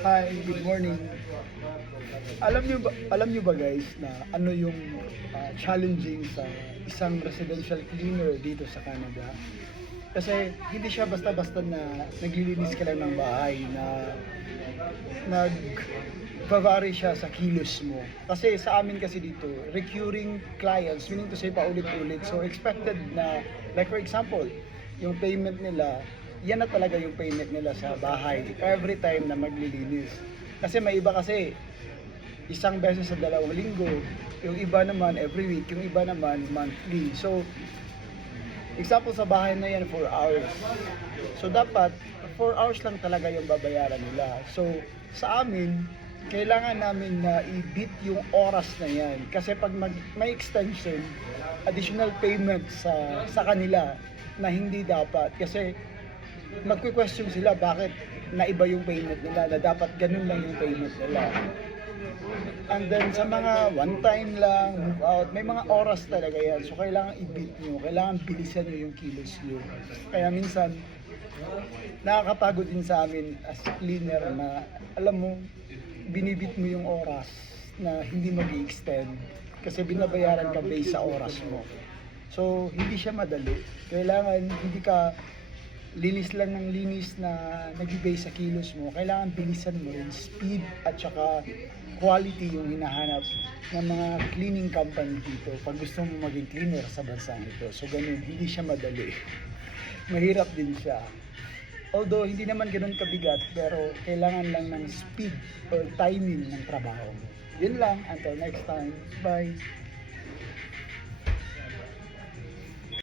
Hi, good morning. Alam niyo ba guys na ano yung challenging sa isang residential cleaner dito sa Canada? Kasi hindi siya basta-basta na naglilinis ka lang ng bahay na nag-vary siya sa kilos mo. Kasi sa amin kasi dito, recurring clients, meaning to say paulit-ulit. So expected na, like for example, yung payment nila, yan na talaga yung payment nila sa bahay every time na maglilinis. Kasi may iba kasi isang beses sa 2 linggo, yung iba naman every week, yung iba naman monthly. So, example sa bahay na yan, 4 hours. So, dapat 4 hours lang talaga yung babayaran nila. So, sa amin, kailangan namin na i-beat yung oras na yan. Kasi pag may extension, additional payment sa kanila na hindi dapat. Kasi magque-question sila bakit naiba yung payment nila, na dapat ganun lang yung payment nila. And then sa mga one time lang, move out, may mga oras talaga yan. So kailangan i-beat nyo, kailangan bilisan nyo yung kilos nyo. Kaya minsan, nakakapagod din sa amin as cleaner na, alam mo, binibit mo yung oras na hindi mag-i-extend kasi binabayaran ka based sa oras mo. So, hindi siya madali. Kailangan hindi ka linis lang ng linis na nag-base sa kilos mo. Kailangan bilisan mo rin speed at saka quality yung hinahanap ng mga cleaning company dito pag gusto mo maging cleaner sa bansang ito. So ganun, hindi siya madali. Mahirap din siya. Although hindi naman ganun kabigat, pero kailangan lang ng speed or timing ng trabaho mo. Yun lang, until next time. Bye!